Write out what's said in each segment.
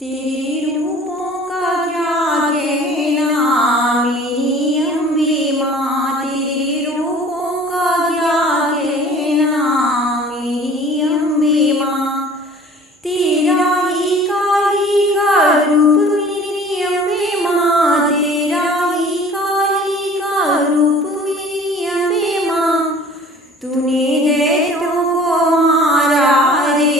तेरे रूपों का क्या कहना मेरी अम्बे माँ, तेरे रूपों का क्या कहना मेरी अम्बे माँ। तेरा ही काली का रूप मेरी अम्बे माँ, तेरा ही काली का रूप मेरी अम्बे माँ। तूने दैत्यों को मारा रे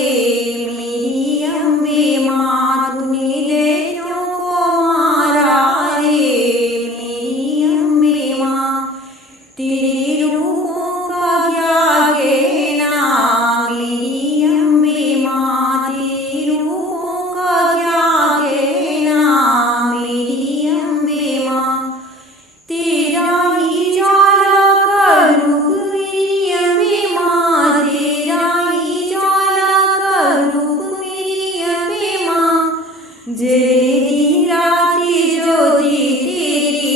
मेरी अम्बे माँ, तूने दैत्यों को मारा रे मेरी अम्बे माँ। तेरे रूपों का क्या कहना मेरी अम्बे माँ, तेरे रूपों का क्या कहना मेरी अम्बे माँ। तेरा ही ज्वाला का रूप मेरी अम्बे माँ, तेरा ही ज्वाला का रूप मेरी अम्बे माँ। जले दिन रात ज्योति तेरी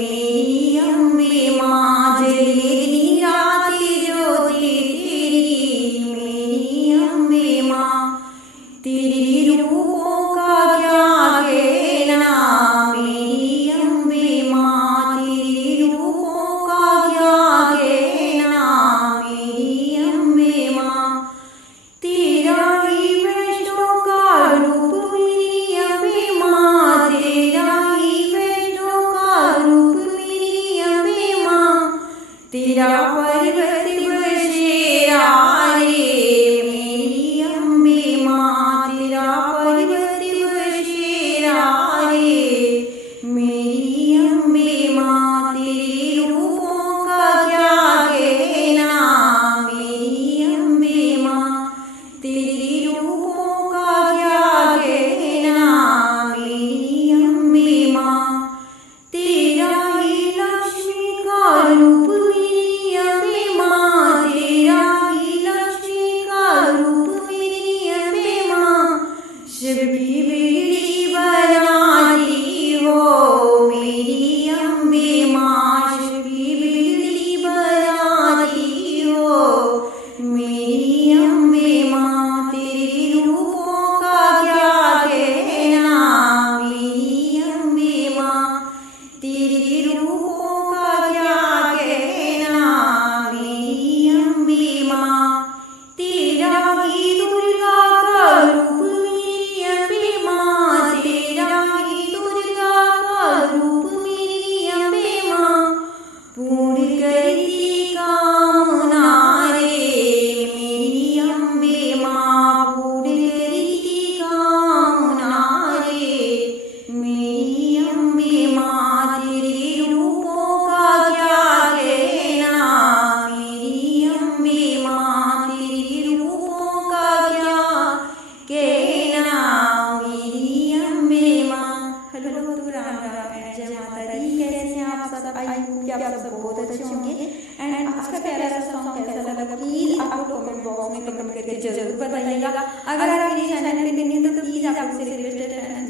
मेरी अम्बे माँ, जले दिन रात ज्योति तेरी मेरी अम्बे माँ। तेरे रूपों का क्या कहना मेरी अम्बे माँ, तेरे रूपों का क्या कहना मेरी अम्बे माँ। तेरा ही वैष्णव का रूप मेरी अम्बे माँ, तेरा ही वैष्णव का रूप मेरी अम्बे माँ। तेरा पर्वत बसेरा रे मेरी अम्बे माँ, तेरा पर्वत बसेरा रे मेरी अम्बे माँ। तेरे रूपों का क्या कहना मेरी अम्बे माँ, तेरे रूपों का क्या कहना मेरी अम्बे माँ। तेरा ही लक्ष्मी का रूप मेरी अम्बे माँ, तेरा ही लक्ष्मी का रूप मेरी अम्बे माँ। सबकी बिगड़ी बनाती हो मेरी अम्बे माँ, सबकी बिगड़ी बनाती हो मेरी अम्बे माँ। तेरे रूपों का क्या कहना मेरी अम्बे माँ, तेरे रूपों का क्या कहना मेरी अम्बे माँ। तेरा ही दुर्गा का रूप मेरी अम्बे माँ, तेरा ही दुर्गा का रूप मेरी अम्बे माँ। पूर्ण करती कामना रे मेरी अम्बे माँ, पूर्ण करती कामना रे मेरी अम्बे माँ। तेरे रूपों का क्या कहना मेरी अम्बे माँ, तेरे रूपों का क्या कहना मेरी अम्बे माँ। हेलो दोस्तों, राम राम एंड जय माता दी। कैसे हैं आप सब? आई होप कि आप सब बहुत अच्छे होंगे। एंड आज का प्यारा सा सॉन्ग कैसा लगा प्लीज आप लोग कमेंट बॉक्स में कमेंट करके जरूर बताइएगा। अगर आप मेरे चैनल पे नए हैं तो प्लीज आप लोग से रिक्वेस्ट है